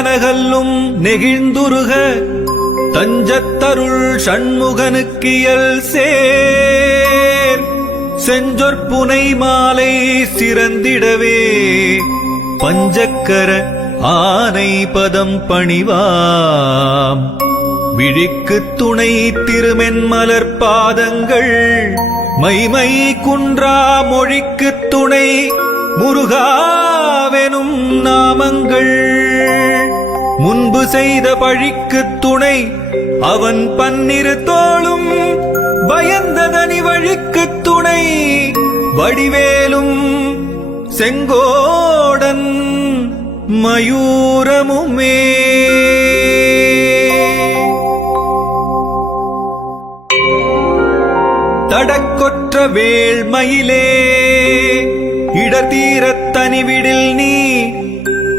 நெஞ்சக்கனகல்லும் நெகிழ்ந்துருக. தஞ்சத்தருள் சண்முகனுக்கியல் சேர். செஞ்சொற்புனை மாலை சிறந்திடவே. பஞ்சக்கர ஆனை பதம் பணிவாம். விழிக்குத் துணை திருமென்மலர் பாதங்கள். மைமை குன்றா மொழிக்குத் துணை. முருகாவெனும் நாமங்கள். முன்பு செய்த பழிக்கு துணை அவன் பன்னிரு தோளும் பயந்ததனி வழிக்கு துணை. வடிவேலும் செங்கோடன் மயூரமுமே. தடக்கொற்ற வேள்மயிலே இடதீரத்தனிவிடில் நீ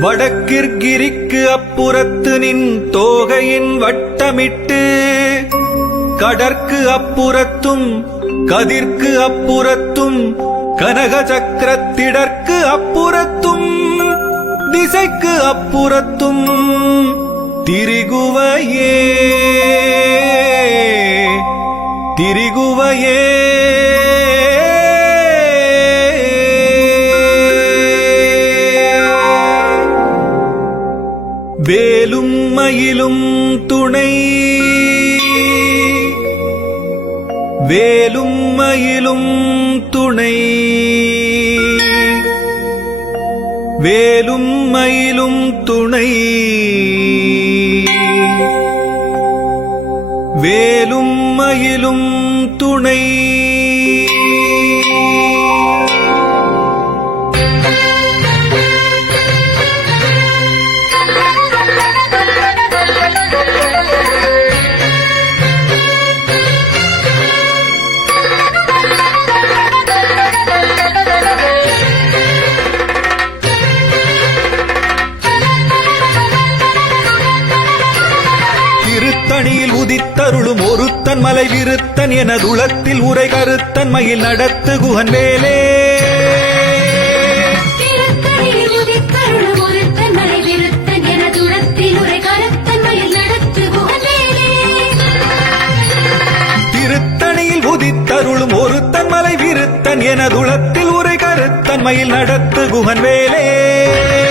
வடக்கிற்கிரிக்கு அப்புறத்து நின் தோகையின் வட்டமிட்டு கடற்கு அப்புறத்தும் கதிர்க்கு அப்புறத்தும் கனக சக்கரத்திடற்கு அப்புறத்தும் திசைக்கு அப்புறத்தும் திரிகுவையே. திரிகுவையே. வேலும் துணை. வேலும் மயிலும் துணை. வேலும் மயிலும் துணை. வேலும் மயிலும் துணை. உதித்தருளும் ஒருத்தன் மலை விருத்தன் என துளத்தில் உரை கருத்தன் மயில் நடத்து குகன் வேலே உதித்தருளும் ஒருத்தன் மலை விருத்தன் எனது உளத்தில் உரை கருத்தன் மயில் நடத்து புகழேலே. திருத்தணியில்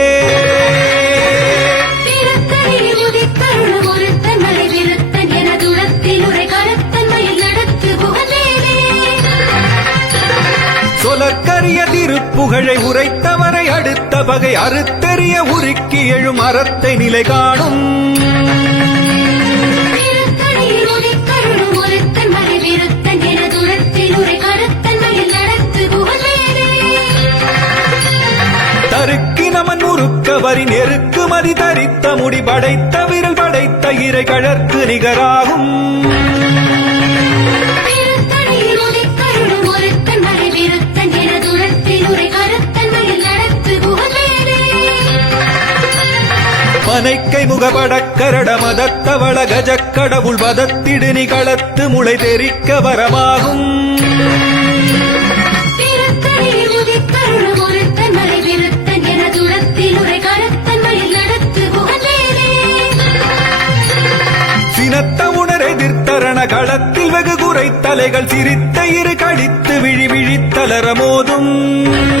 திருப்புகழை உரைத்தவரை அடுத்த பகை அறுத்தெறிய உருக்கி எழும் அறத்தை நிலை காணும். தருக்கினமன் முறுக்க வரி நெருக்கு மதி தரித்த முடி படைத்த விரல் படைத்த இறை கழற்கு நிகராகும். பனைக்கை முகபடக் கரட மதத்தவள கஜக்கடவுள் வதத்திடு நிகளத்து முளை தெரிக்க வரமாகும். சினத்த உணர் எதிர்த்தரண களத்தில் வெகு குறை தலைகள் சிரித்த இரு கடித்து விழி விழித்தலர மோதும்.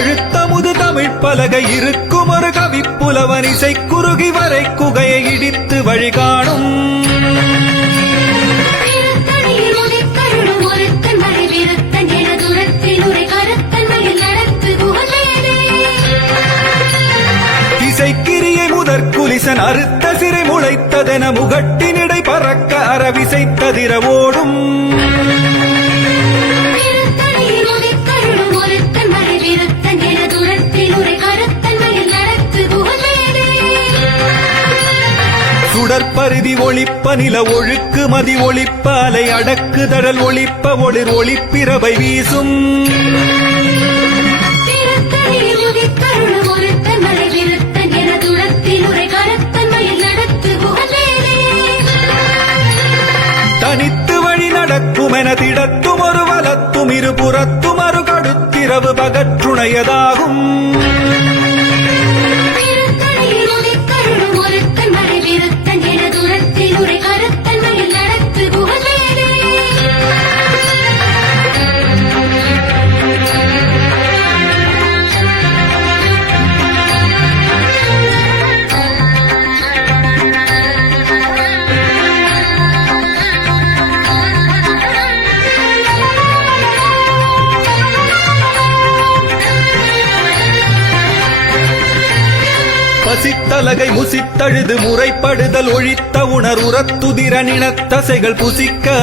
பழுத்த முது தமிழ் பலகை இருக்கும் ஒரு கவிப்புலவன் இசை குறுகி வரை குகையை இடித்து வழி காணும். இசைக்கிரியை முதற் குலிசன் அறுத்த சிறை முளைத்ததென முகட்டினிடை பறக்க அறவிசைத்ததிர ஓடும் சுடற்பருதி ஒளிப்ப நில ஒழுக்கு மதி ஒளிப்ப அலை அடக்குதழல் ஒளிப்ப ஒளிர் ஒளிப்பிரவை வீசும். தனித்து வழி நடக்கும் என திடத்தும் ஒரு வலத்தும் இருபுறத்தும் அரு கடுத்திரவு பகற்றுணையதாகும் பசித்தலகை முசித்தழுது முறைப்படுதல் ஒழித்த உணர் உரத்துதிரனின தசைகள் புசிக்க